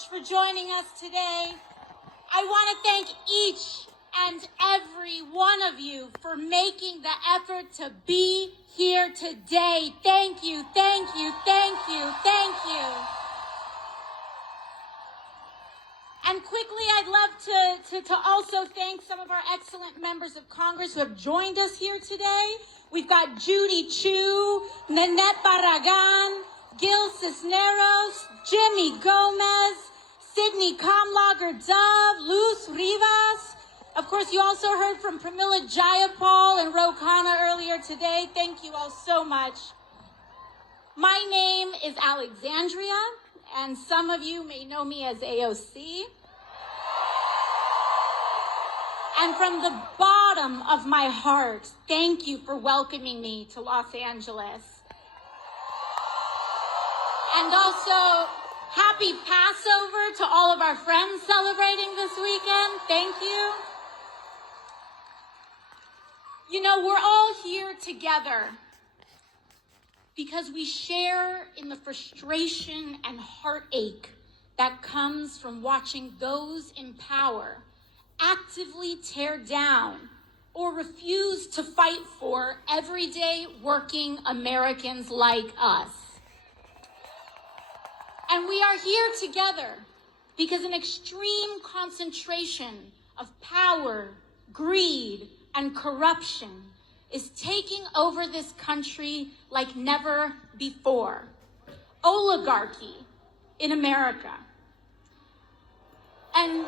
much for joining us today. I want to thank each and every one of you for making the effort to be here today. Thank you, thank you, thank you, thank you. And quickly, I'd love to also thank some of our excellent members of Congress who have joined us here today. We've got Judy Chu, Nanette Barragan, Gil Cisneros, Jimmy Gomez, Sydney Kamlager-Dove, Luz Rivas. Of course, you also heard from Pramila Jayapal and Ro Khanna earlier today. Thank you all so much. My name is Alexandria, and some of you may know me as A.O.C. And from the bottom of my heart, thank you for welcoming me to Los Angeles. And also, happy Passover to all of our friends celebrating this weekend. Thank you. You know, we're all here together because we share in the frustration and heartache that comes from watching those in power actively tear down or refuse to fight for everyday working Americans like us. And we are here together because an extreme concentration of power, greed, and corruption is taking over this country like never before. Oligarchy in America. And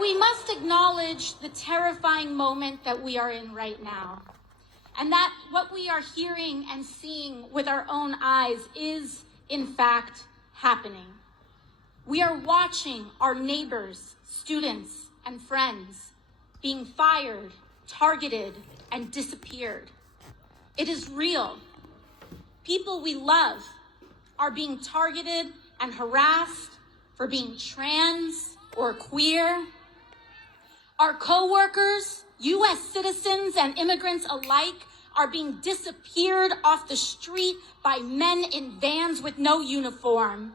we must acknowledge the terrifying moment that we are in right now. And that what we are hearing and seeing with our own eyes is, in fact, happening. We are watching our neighbors, students, and friends being fired, targeted, and disappeared. It is real. People we love are being targeted and harassed for being trans or queer. Our co-workers, U.S. citizens and immigrants alike, are being disappeared off the street by men in vans with no uniform.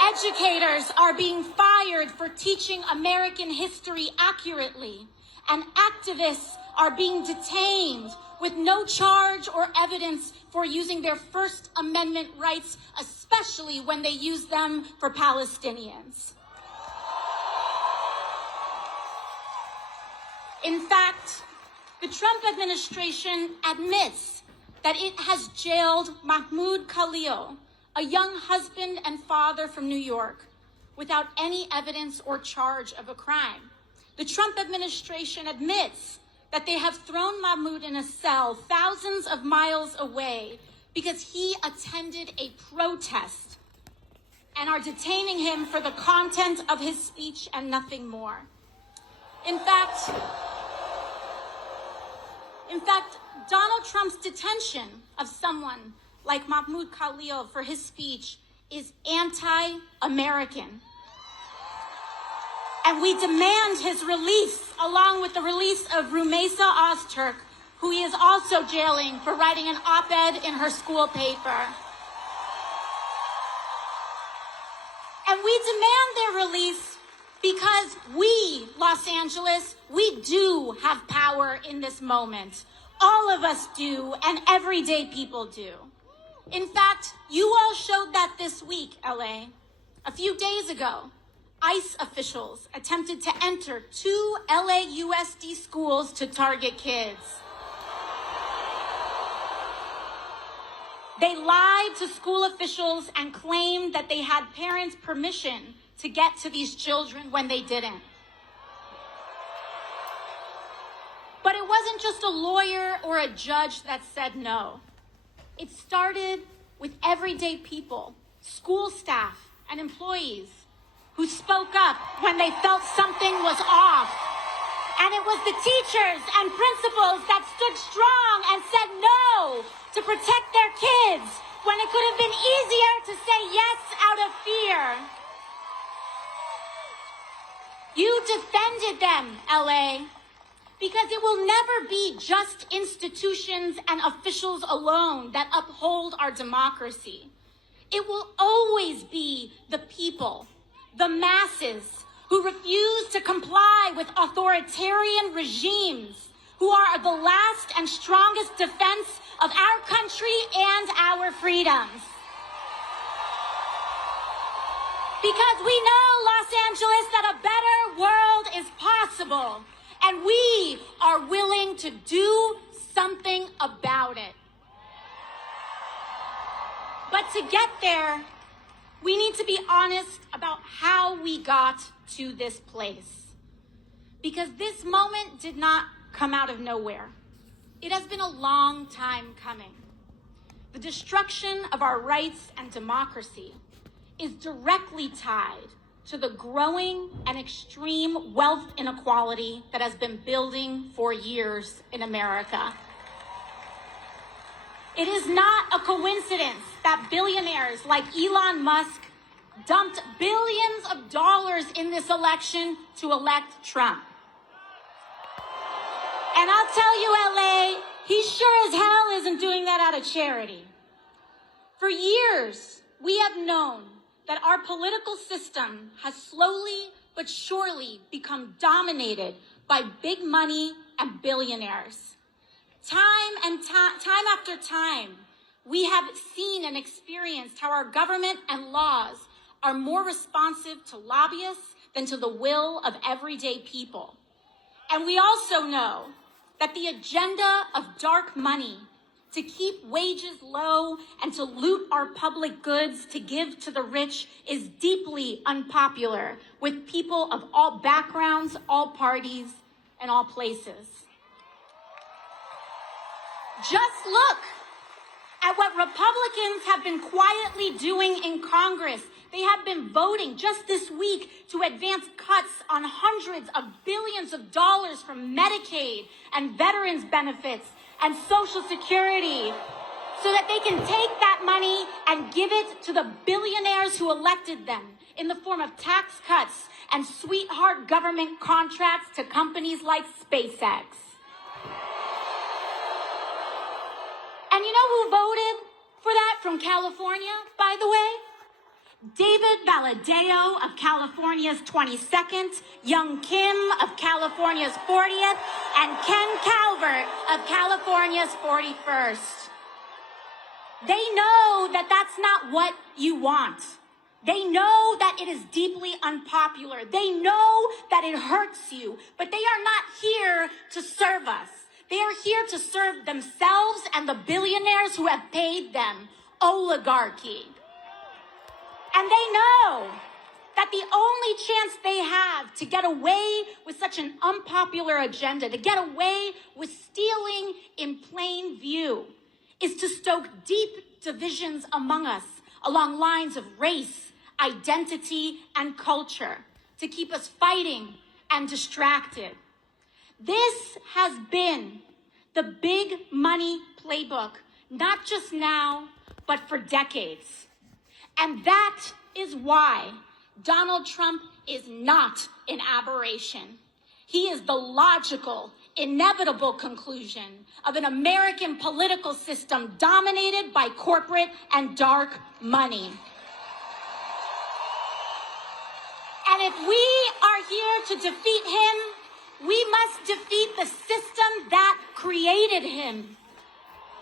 Educators are being fired for teaching American history accurately, and activists are being detained with no charge or evidence for using their First Amendment rights, especially when they use them for Palestinians. In fact, the Trump administration admits that it has jailed Mahmoud Khalil, a young husband and father from New York, without any evidence or charge of a crime. The Trump administration admits that they have thrown Mahmoud in a cell thousands of miles away because he attended a protest, and are detaining him for the content of his speech and nothing more. In fact, Donald Trump's detention of someone like Mahmoud Khalil for his speech is anti-American. And we demand his release, along with the release of Rumeisa Ozturk, who he is also jailing for writing an op-ed in her school paper. And we demand their release because we, Los Angeles, we do have power in this moment. All of us do, and everyday people do. In fact, you all showed that this week, LA. A few days ago, ICE officials attempted to enter 2 LAUSD schools to target kids. They lied to school officials and claimed that they had parents' permission to get to these children when they didn't. But it wasn't just a lawyer or a judge that said no. It started with everyday people, school staff, and employees who spoke up when they felt something was off. And it was the teachers and principals that stood strong and said no to protect their kids when it could have been easier to say yes out of fear. You defended them, LA, because it will never be just institutions and officials alone that uphold our democracy. It will always be the people, the masses, who refuse to comply with authoritarian regimes, who are the last and strongest defense of our country and our freedoms. Because we know, Los Angeles, that a better world is possible, and we are willing to do something about it. But to get there, we need to be honest about how we got to this place. Because this moment did not come out of nowhere. It has been a long time coming. The destruction of our rights and democracy is directly tied to the growing and extreme wealth inequality that has been building for years in America. It is not a coincidence that billionaires like Elon Musk dumped billions of dollars in this election to elect Trump. And I'll tell you, LA, he sure as hell isn't doing that out of charity. For years, we have known that our political system has slowly but surely become dominated by big money and billionaires. Time after time, we have seen and experienced how our government and laws are more responsive to lobbyists than to the will of everyday people. And we also know that the agenda of dark money to keep wages low and to loot our public goods to give to the rich is deeply unpopular with people of all backgrounds, all parties, and all places. Just look at what Republicans have been quietly doing in Congress. They have been voting just this week to advance cuts on hundreds of billions of dollars from Medicaid and veterans benefits and Social Security so that they can take that money and give it to the billionaires who elected them in the form of tax cuts and sweetheart government contracts to companies like SpaceX. And you know who voted for that from California, by the way? David Valadao of California's 22nd, Young Kim of California's 40th, and Ken Calvert of California's 41st. They know that that's not what you want. They know that it is deeply unpopular. They know that it hurts you, but they are not here to serve us. They are here to serve themselves and the billionaires who have paid them, oligarchy. And they know that the only chance they have to get away with such an unpopular agenda, to get away with stealing in plain view, is to stoke deep divisions among us along lines of race, identity, and culture, to keep us fighting and distracted. This has been the big money playbook, not just now, but for decades. And that is why Donald Trump is not an aberration. He is the logical, inevitable conclusion of an American political system dominated by corporate and dark money. And if we are here to defeat him, we must defeat the system that created him.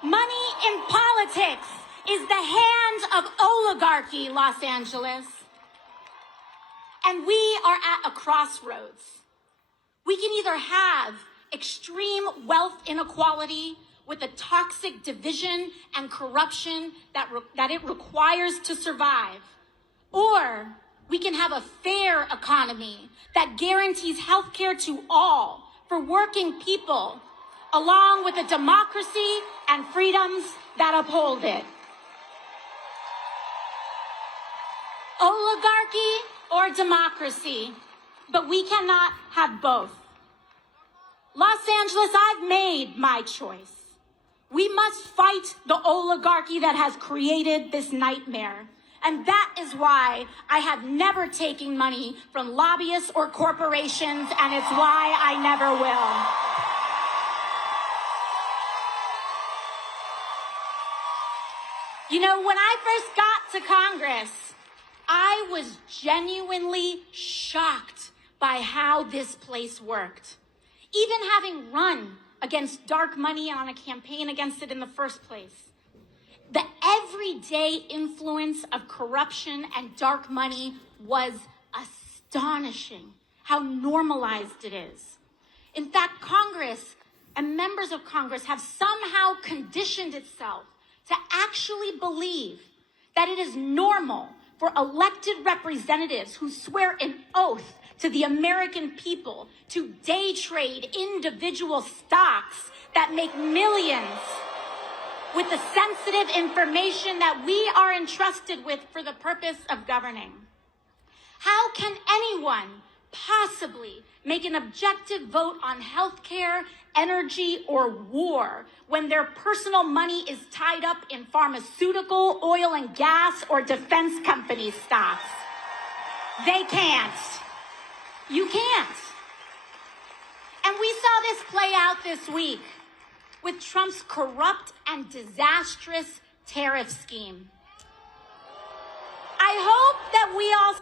Money in politics is the hands of oligarchy, Los Angeles. And we are at a crossroads. We can either have extreme wealth inequality with the toxic division and corruption that it requires to survive, or we can have a fair economy that guarantees health care to all for working people, along with a democracy and freedoms that uphold it. Oligarchy or democracy, but we cannot have both. Los Angeles, I've made my choice. We must fight the oligarchy that has created this nightmare. And that is why I have never taken money from lobbyists or corporations, and it's why I never will. You know, when I first got to Congress, I was genuinely shocked by how this place worked. Even having run against dark money on a campaign against it in the first place. The everyday influence of corruption and dark money was astonishing, how normalized it is. In fact, Congress and members of Congress have somehow conditioned itself to actually believe that it is normal for elected representatives who swear an oath to the American people to day trade individual stocks that make millions with the sensitive information that we are entrusted with for the purpose of governing. How can anyone possibly make an objective vote on healthcare, energy, or war when their personal money is tied up in pharmaceutical, oil and gas, or defense company stocks? They can't. You can't. And we saw this play out this week with Trump's corrupt and disastrous tariff scheme. I hope that we all